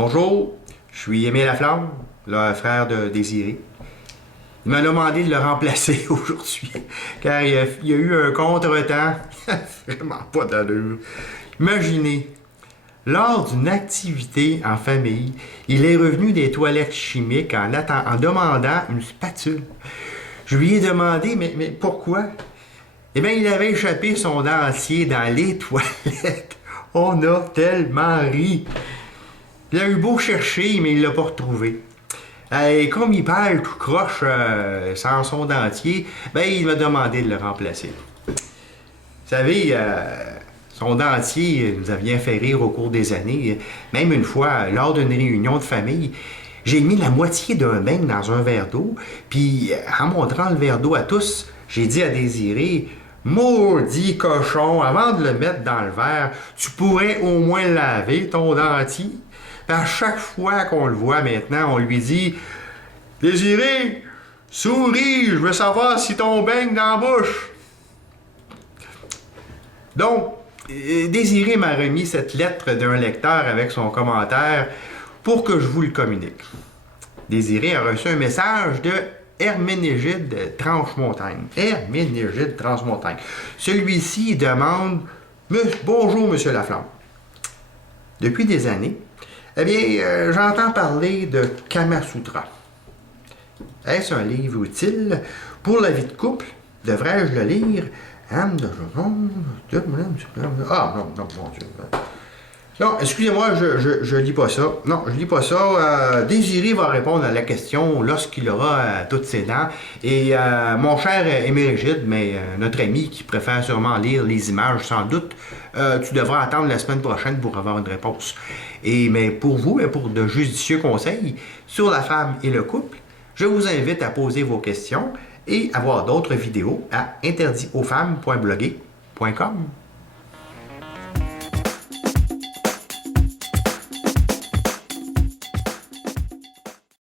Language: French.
Bonjour, je suis Aimé Laflamme, le frère de Désiré. Il m'a demandé de le remplacer aujourd'hui, car il y a eu un contretemps. Vraiment pas d'allure. Imaginez, lors d'une activité en famille, il est revenu des toilettes chimiques en demandant une spatule. Je lui ai demandé, mais pourquoi? Eh bien, il avait échappé son dentier dans les toilettes. On a tellement ri. Il a eu beau chercher, mais il l'a pas retrouvé. Et comme il parle tout croche sans son dentier, ben il m'a demandé de le remplacer. Vous savez, son dentier nous a bien fait rire au cours des années. Même une fois, lors d'une réunion de famille, j'ai mis la moitié d'un beigne dans un verre d'eau, puis en montrant le verre d'eau à tous, j'ai dit à Désiré, « Maudit cochon, avant de le mettre dans le verre, tu pourrais au moins laver ton dentier. » À chaque fois qu'on le voit maintenant, on lui dit « Désiré, souris, je veux savoir si ton beigne dans la bouche. » Donc, Désiré m'a remis cette lettre d'un lecteur avec son commentaire pour que je vous le communique. Désiré a reçu un message de Herménégide Tranchemontagne. Herménégide Tranchemontagne. Celui-ci demande « Bonjour, Monsieur Laflamme. Depuis des années, eh bien, j'entends parler de Kama Sutra. Est-ce un livre utile pour la vie de couple? Devrais-je le lire? Ah, non, mon Dieu. Non, excusez-moi, je lis pas ça. Non, je lis pas ça. Désiré va répondre à la question lorsqu'il aura toutes ses dents. Et mon cher Émérigide, mais notre ami qui préfère sûrement lire les images sans doute, tu devras attendre la semaine prochaine pour avoir une réponse. Mais pour vous et pour de judicieux conseils sur la femme et le couple, je vous invite à poser vos questions et à voir d'autres vidéos à interditausfemmes.bloguer.com.